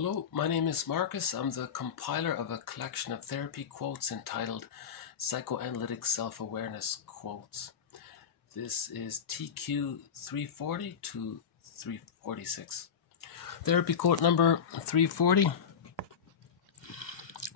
Hello, my name is Marcus. I'm the compiler of a collection of therapy quotes entitled Psychoanalytic Self-Awareness Quotes. This is TQ 340 to 346. Therapy quote number 340.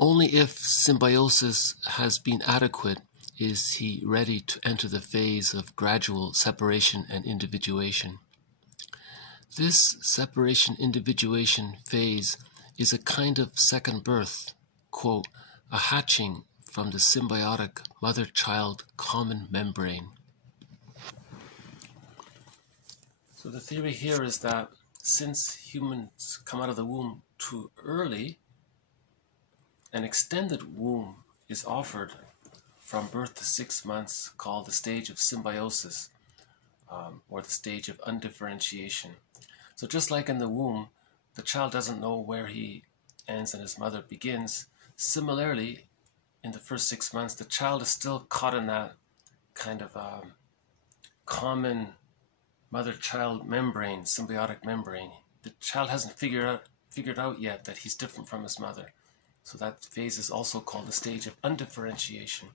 Only if symbiosis has been adequate is he ready to enter the phase of gradual separation and individuation. This separation-individuation phase is a kind of second birth, quote, a hatching from the symbiotic mother-child common membrane. So the theory here is that since humans come out of the womb too early, an extended womb is offered from birth to 6 months called the stage of symbiosis, or the stage of undifferentiation. So just like in the womb, the child doesn't know where he ends and his mother begins. Similarly, in the first 6 months, the child is still caught in that kind of common mother-child membrane, symbiotic membrane. The child hasn't figured out yet that he's different from his mother. So that phase is also called the stage of undifferentiation.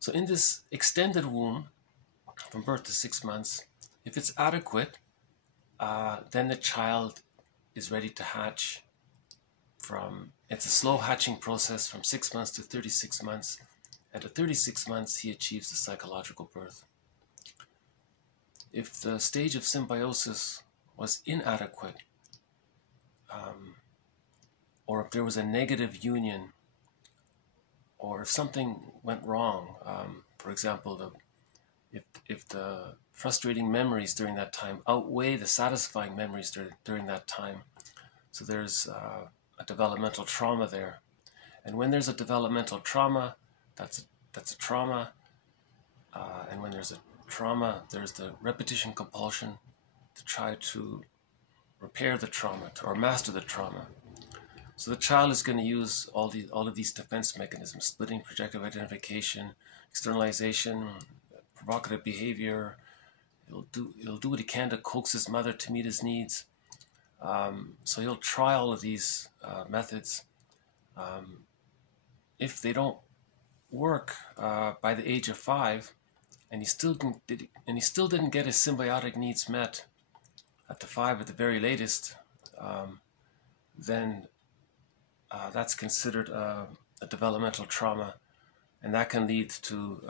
So in this extended womb, from birth to 6 months, if it's adequate, then the child is ready to hatch it's a slow hatching process from 6 months to 36 months. And at 36 months, he achieves the psychological birth. If the stage of symbiosis was inadequate, or if there was a negative union, or if something went wrong, for example, if the frustrating memories during that time outweigh the satisfying memories during that time. So there's a developmental trauma there. And when there's a developmental trauma, that's a trauma. And when there's a trauma, there's the repetition compulsion to try to repair the trauma or master the trauma. So the child is going to use all of these defense mechanisms: splitting, projective identification, externalization, provocative behavior. He'll do what he can to coax his mother to meet his needs. So he'll try all of these methods. If they don't work by the age of 5, and he still didn't get his symbiotic needs met at the 5 at the very latest, then that's considered a developmental trauma, and that can lead to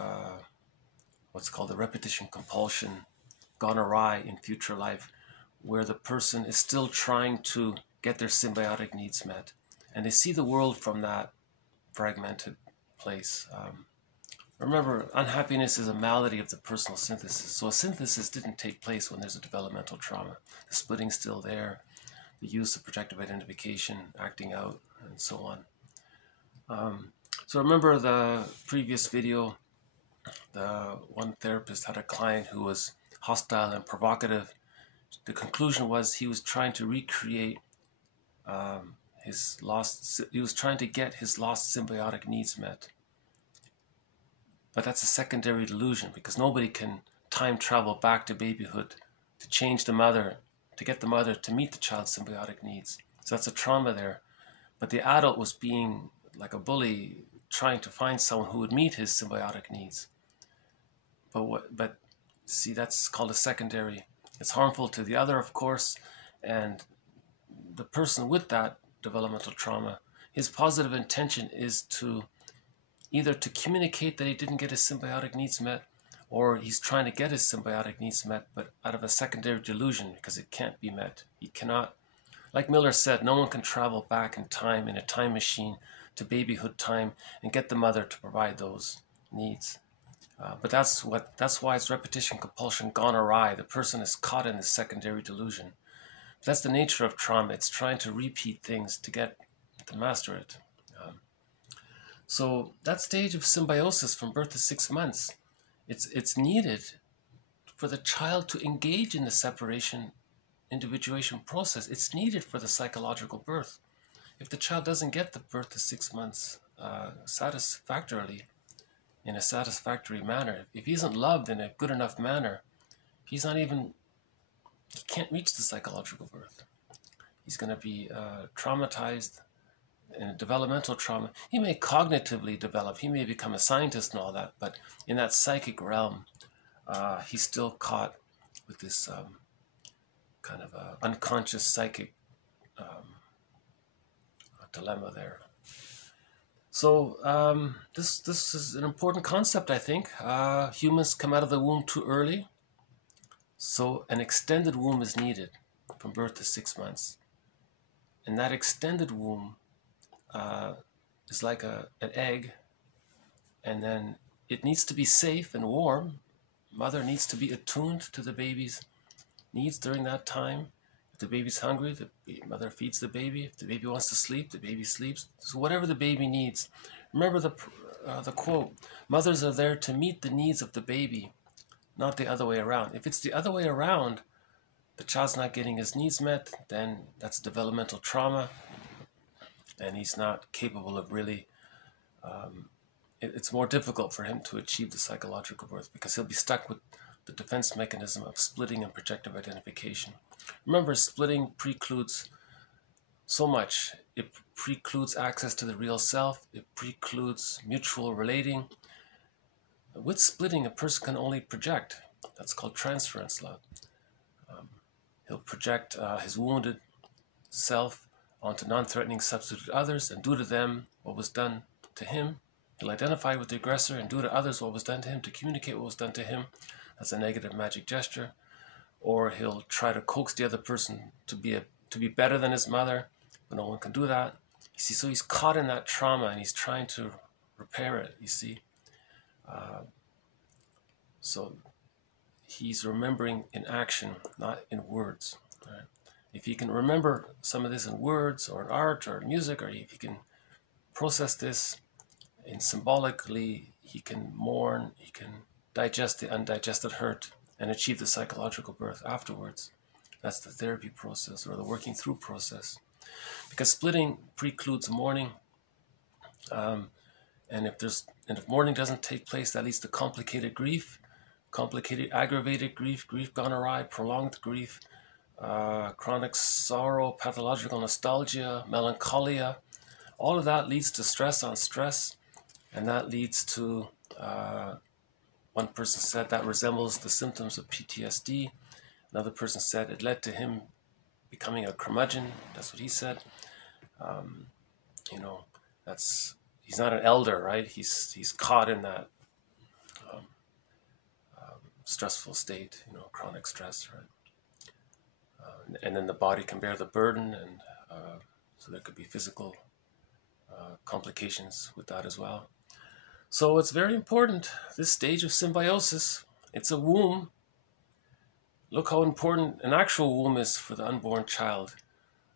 what's called the repetition compulsion gone awry in future life, where the person is still trying to get their symbiotic needs met, and they see the world from that fragmented place. Remember, unhappiness is a malady of the personal synthesis. So a synthesis didn't take place when there's a developmental trauma. The splitting's still there, the use of projective identification, acting out, and so on. So remember the previous video, the one therapist had a client who was hostile and provocative. The conclusion was he was trying to recreate he was trying to get his lost symbiotic needs met. But that's a secondary delusion, because nobody can time travel back to babyhood to change the mother, to get the mother to meet the child's symbiotic needs. So that's a trauma there. But the adult was being like a bully, trying to find someone who would meet his symbiotic needs. But see, that's called a secondary. It's harmful to the other, of course, and the person with that developmental trauma, his positive intention is to either to communicate that he didn't get his symbiotic needs met, or he's trying to get his symbiotic needs met, but out of a secondary delusion, because it can't be met. He cannot, like Miller said, no one can travel back in time in a time machine to babyhood time and get the mother to provide those needs. But that's why it's repetition compulsion gone awry. The person is caught in this secondary delusion. But that's the nature of trauma. It's trying to repeat things to master it. So that stage of symbiosis from birth to 6 months, it's needed for the child to engage in the separation individuation process. It's needed for the psychological birth. If the child doesn't get the birth to 6 months satisfactorily, in a satisfactory manner, if he isn't loved in a good enough manner, he can't reach the psychological birth. He's going to be traumatized in a developmental trauma. He may cognitively develop. He may become a scientist and all that, but in that psychic realm, he's still caught with this kind of unconscious psychic dilemma there. So this is an important concept, I think. Humans come out of the womb too early, so an extended womb is needed from birth to 6 months. And that extended womb is like an egg, and then it needs to be safe and warm. Mother needs to be attuned to the baby's needs during that time. If the baby's hungry, the mother feeds the baby. If the baby wants to sleep, the baby sleeps. So whatever the baby needs. Remember the quote, mothers are there to meet the needs of the baby, not the other way around. If it's the other way around, the child's not getting his needs met, then that's developmental trauma, and he's not capable of really, it's more difficult for him to achieve the psychological birth because he'll be stuck with the defense mechanism of splitting and projective identification. Remember, splitting precludes so much. It precludes access to the real self. It precludes mutual relating. With splitting, a person can only project. That's called transference love. He'll project his wounded self onto non-threatening substitute others and do to them what was done to him. He'll identify with the aggressor and do to others what was done to him, to communicate what was done to him. That's a negative magic gesture. Or he'll try to coax the other person to be better than his mother, but no one can do that. You see, so he's caught in that trauma and he's trying to repair it, you see. So he's remembering in action, not in words. Right? If he can remember some of this in words or in art or in music, or if he can process this in symbolically, he can mourn, he can digest the undigested hurt and achieve the psychological birth afterwards. That's the therapy process or the working through process. Because splitting precludes mourning, and if mourning doesn't take place, that leads to complicated grief, complicated aggravated grief, grief gone awry, prolonged grief, chronic sorrow, pathological nostalgia, melancholia. All of that leads to stress on stress, and that leads to, one person said, that resembles the symptoms of PTSD. Another person said it led to him becoming a curmudgeon. That's what he said. He's not an elder, right? He's caught in that stressful state, chronic stress, right? And then the body can bear the burden, and so there could be physical complications with that as well. So it's very important, this stage of symbiosis. It's a womb. Look how important an actual womb is for the unborn child.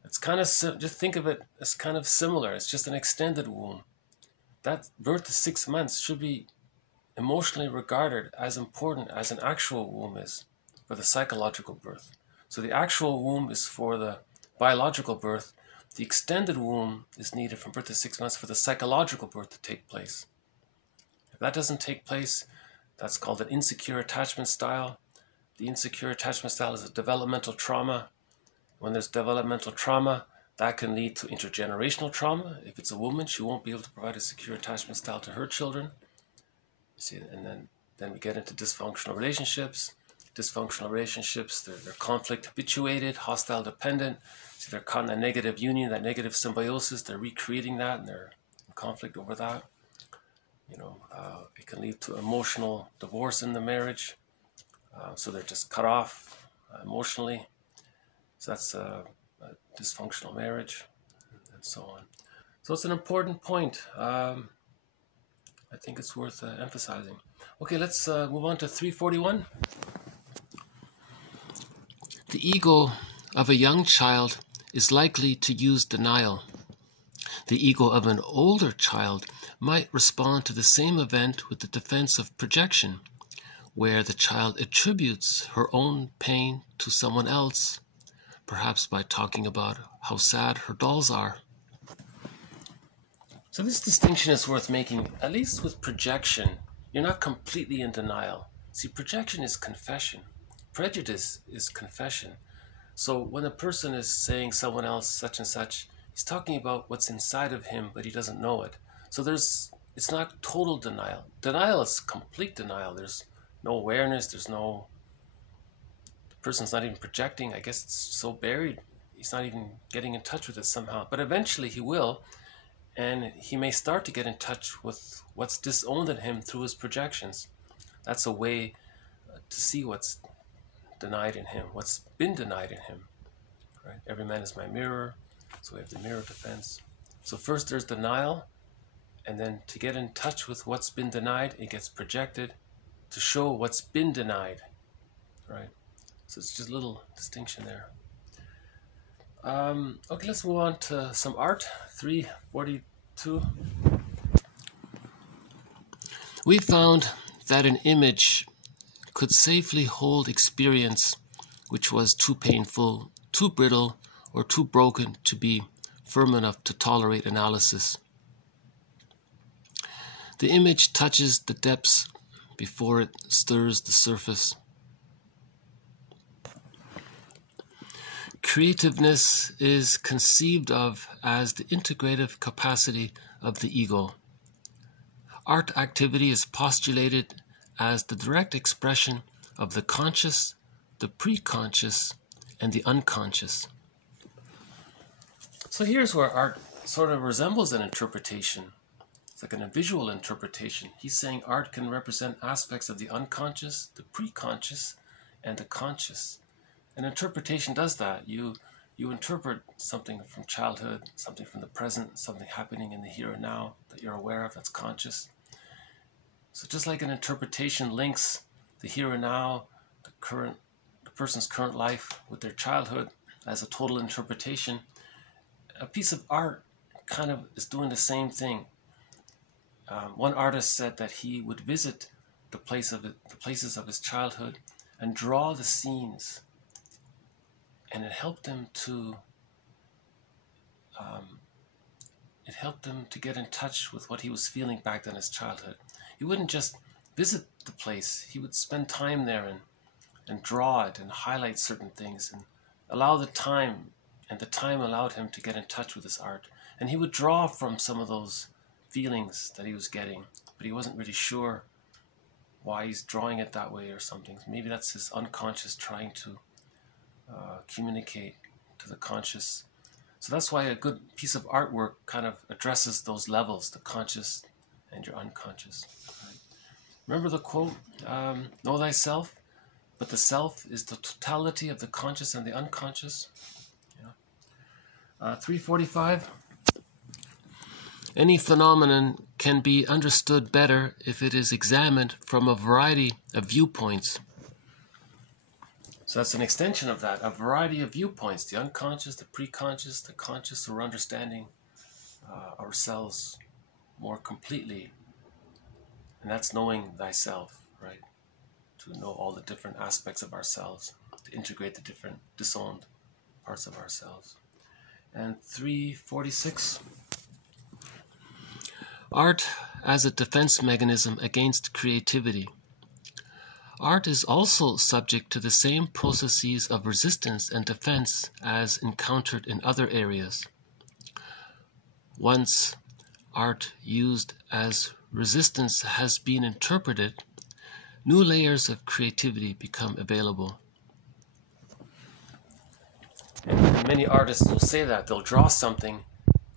It's kind of, just think of it as kind of similar. It's just an extended womb. That birth to 6 months should be emotionally regarded as important as an actual womb is for the psychological birth. So the actual womb is for the biological birth. The extended womb is needed from birth to 6 months for the psychological birth to take place. If that doesn't take place, that's called an insecure attachment style. The insecure attachment style is a developmental trauma. When there's developmental trauma, that can lead to intergenerational trauma. If it's a woman, she won't be able to provide a secure attachment style to her children. You see, and then we get into dysfunctional relationships. Dysfunctional relationships, they're conflict habituated, hostile dependent. See, they're caught in a negative union, that negative symbiosis. They're recreating that, and they're in conflict over that. It can lead to emotional divorce in the marriage. So they're just cut off emotionally. So that's a dysfunctional marriage, and so on. So it's an important point. I think it's worth emphasizing. Okay, let's move on to 341. The ego of a young child is likely to use denial. The ego of an older child might respond to the same event with the defense of projection, where the child attributes her own pain to someone else, perhaps by talking about how sad her dolls are. So this distinction is worth making, at least with projection. You're not completely in denial. See, projection is confession. Prejudice is confession. So when a person is saying someone else such and such, he's talking about what's inside of him, but he doesn't know it. So it's not total denial. Denial is complete denial. There's no awareness. The person's not even projecting. I guess it's so buried, he's not even getting in touch with it somehow. But eventually he will, and he may start to get in touch with what's disowned in him through his projections. That's a way to see what's denied in him, what's been denied in him. Right? Every man is my mirror, so we have the mirror defense. So first there's denial, and then to get in touch with what's been denied, it gets projected to show what's been denied. Right? So it's just a little distinction there. Okay, let's move on to some art. 342. We found that an image could safely hold experience which was too painful, too brittle, or too broken to be firm enough to tolerate analysis. The image touches the depths before it stirs the surface. Creativeness is conceived of as the integrative capacity of the ego. Art activity is postulated as the direct expression of the conscious, the preconscious, and the unconscious. So here's where art sort of resembles an interpretation. It's like a visual interpretation. He's saying art can represent aspects of the unconscious, the preconscious, and the conscious. An interpretation does that. You interpret something from childhood, something from the present, something happening in the here and now that you're aware of, that's conscious. So just like an interpretation links the here and now, the person's current life with their childhood as a total interpretation, a piece of art kind of is doing the same thing. One artist said that he would visit the places of his childhood and draw the scenes, and it helped him to get in touch with what he was feeling back then in his childhood. He wouldn't just visit the place, he would spend time there and draw it and highlight certain things and allow the time, and the time allowed him to get in touch with his art. And he would draw from some of those feelings that he was getting, but he wasn't really sure why he's drawing it that way or something. Maybe that's his unconscious trying to communicate to the conscious. So that's why a good piece of artwork kind of addresses those levels, the conscious and your unconscious. Right? Remember the quote, know thyself, but the self is the totality of the conscious and the unconscious. Yeah. 345. Any phenomenon can be understood better if it is examined from a variety of viewpoints. So that's an extension of that, a variety of viewpoints, the unconscious, the preconscious, the conscious, so we're understanding ourselves more completely. And that's knowing thyself, right? To know all the different aspects of ourselves, to integrate the different disowned parts of ourselves. And 346. Art as a defense mechanism against creativity. Art is also subject to the same processes of resistance and defense as encountered in other areas. Once art used as resistance has been interpreted, new layers of creativity become available. And many artists will say that. They'll draw something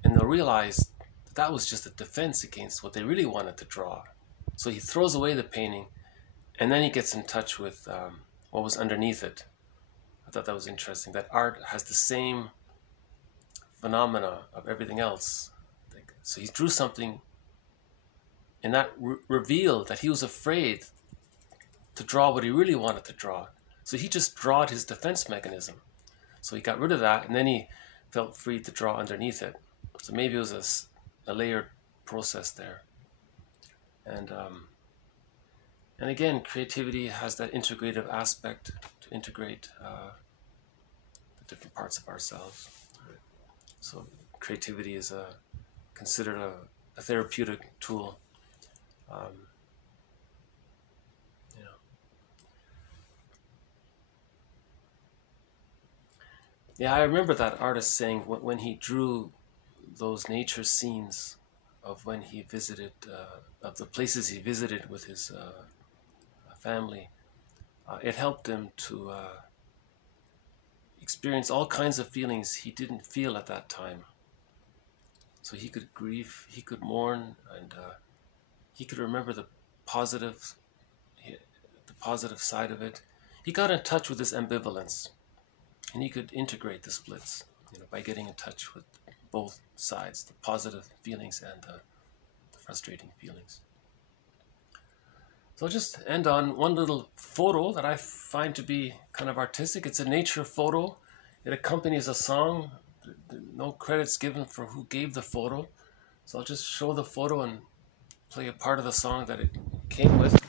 and they'll realize that was just a defense against what they really wanted to draw. So he throws away the painting, and then he gets in touch with what was underneath it. I thought that was interesting, that art has the same phenomena of everything else. So he drew something, and that revealed that he was afraid to draw what he really wanted to draw. So he just drawed his defense mechanism. So he got rid of that, and then he felt free to draw underneath it. So maybe it was a layered process there. And again, creativity has that integrative aspect to integrate the different parts of ourselves. So creativity is considered a therapeutic tool. Yeah, I remember that artist saying when he drew those nature scenes of when he visited, of the places he visited with his family, it helped him to experience all kinds of feelings he didn't feel at that time. So he could grieve, he could mourn, and he could remember positive, the positive side of it. He got in touch with his ambivalence, and he could integrate the splits, by getting in touch with both sides, the positive feelings and the frustrating feelings. So I'll just end on one little photo that I find to be kind of artistic. It's a nature photo. It accompanies a song. No credits given for who gave the photo. So I'll just show the photo and play a part of the song that it came with.